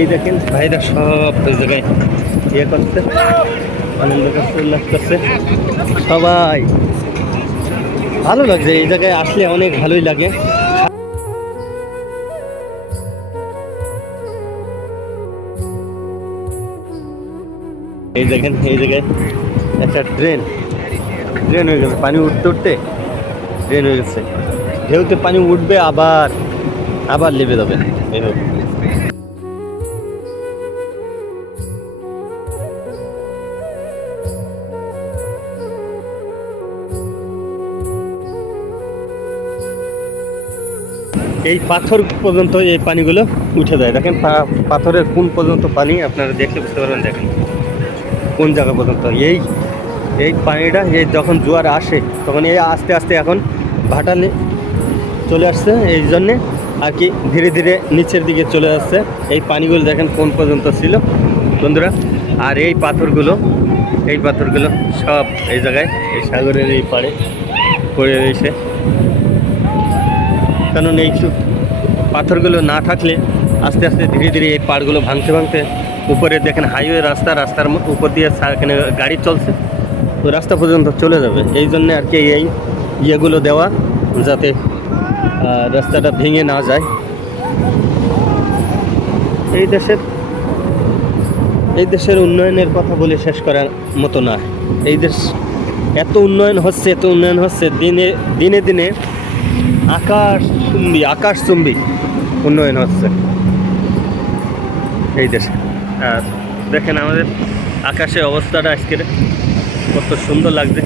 এই দেখেন ভাইরা সব ওই জায়গায় ইয়ে করছে, আনন্দ করছে, উল্লাস করছে। সবাই ভালো লাগছে, এই জায়গায় আসলে অনেক ভালোই লাগে। এই দেখেন, এই জায়গায় একটা ড্রেন ড্রেন হয়ে গেছে, পানি উঠতে উঠতে ড্রেন হয়ে গেছে। যেহেতু পানি উঠবে, আবার আবার লেবে যাবে এইভাবে এই পাথর পর্যন্ত এই পানিগুলো উঠে যায়। দেখেন পাথরের কোন পর্যন্ত পানি আপনারা দেখলে বুঝতে পারবেন, দেখেন। কোন জায়গা পর্যন্ত? এই এই পানিটা এই যখন জোয়ার আসে, তখন এই আস্তে আস্তে এখন ভাটালে চলে আসছে। এই জন্যে আর কি ধীরে ধীরে নিচের দিকে চলে আসছে এই পানিগুলো দেখেন কোন পর্যন্ত ছিল। বন্ধুরা, আর এই পাথরগুলো এই পাথরগুলো সব এই জায়গায় এই সাগরের এই পাড়ে পড়ে রয়েছে। কারণ এই পাথরগুলো না থাকলে আস্তে আস্তে ধীরে ধীরে এই পাড়গুলো ভাঙতে ভাঙতে উপরে দেখেন হাইওয়ে রাস্তা, রাস্তার উপর দিয়ে গাড়ি চলছে। তো রাস্তা পর্যন্ত চলে যাবে। এই জন্যে আর কি এই ইয়েগুলো দেওয়া যাতে রাস্তাটা ভেঙে না যায়। এই দেশের এই দেশের উন্নয়নের কথা বলে শেষ করার মতো না। এই দেশ এত উন্নয়ন হচ্ছে, এত উন্নয়ন হচ্ছে, দিনে দিনে দিনে আকাশ চুম্বি আকাশ চুম্বি। উন্নয়ন হচ্ছে। এই দেশে। আর দেখেন আমাদের আকাশের অবস্থাটা আজকের কত সুন্দর লাগছে।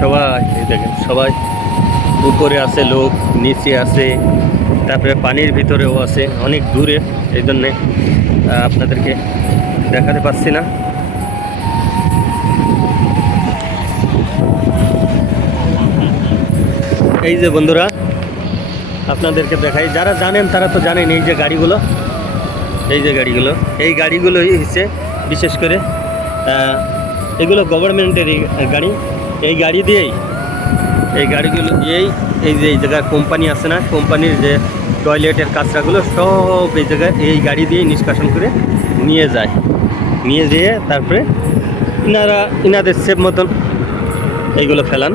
সবাই, এই দেখেন, সবাই উপরে আছে লোক, নিচে আছে, তারপরে পানির ভিতরেও আছে, অনেক দূরে। এই জন্যে আপনাদেরকে দেখাতে পাচ্ছি না। এই যে বন্ধুরা, আপনাদেরকে দেখাই। যারা জানেন তারা তো জানেন এই যে গাড়িগুলো। এই যে গাড়িগুলো। এই গাড়িগুলোই হচ্ছে বিশেষ করে এগুলো গভর্নমেন্টের গাড়ি। এই গাড়ি দিয়েই, এই গাড়িগুলো দিয়েই এই যে এই জায়গায় কোম্পানি আছে না কোম্পানির যে টয়লেটের কাঁচরাগুলো সব এই জায়গায় এই গাড়ি দিয়েই নিষ্কাশন করে নিয়ে যায়। নিয়ে যেয়ে তারপরে ইনারা, ইনাদের সেভ মতন এইগুলো ফেলান।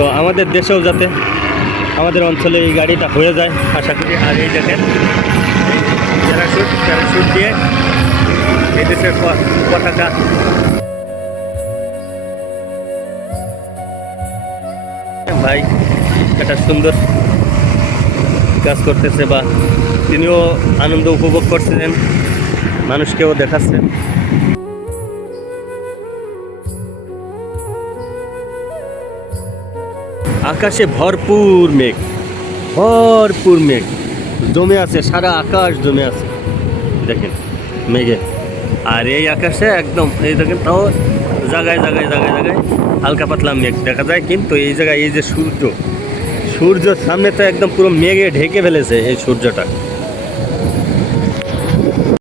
তো আমাদের দেশেও যাতে আমাদের অঞ্চলে এই গাড়িটা হয়ে যায়, আশা করি। আর এই দেখেন দিয়ে এই দেশের পতাকা ভাই, একটা সুন্দর কাজ করতেছে বা তিনিও আনন্দ উপভোগ করছিলেন, মানুষকেও দেখাচ্ছেন। আকাশে ভরপুর মেঘ ভরপুর মেঘ। জমে আছে, সারা আকাশ জমে আছে। দেখেন, মেঘে। আর এই আকাশে একদম, এই দেখেন তাও জায়গায় জায়গায় জায়গায় জায়গায় হালকা পাতলা মেঘ দেখা যায়। কিন্তু এই জায়গায় এই যে সূর্য, সূর্যর সামনে তো একদম পুরো মেঘে ঢেকে ফেলেছে এই সূর্যটা।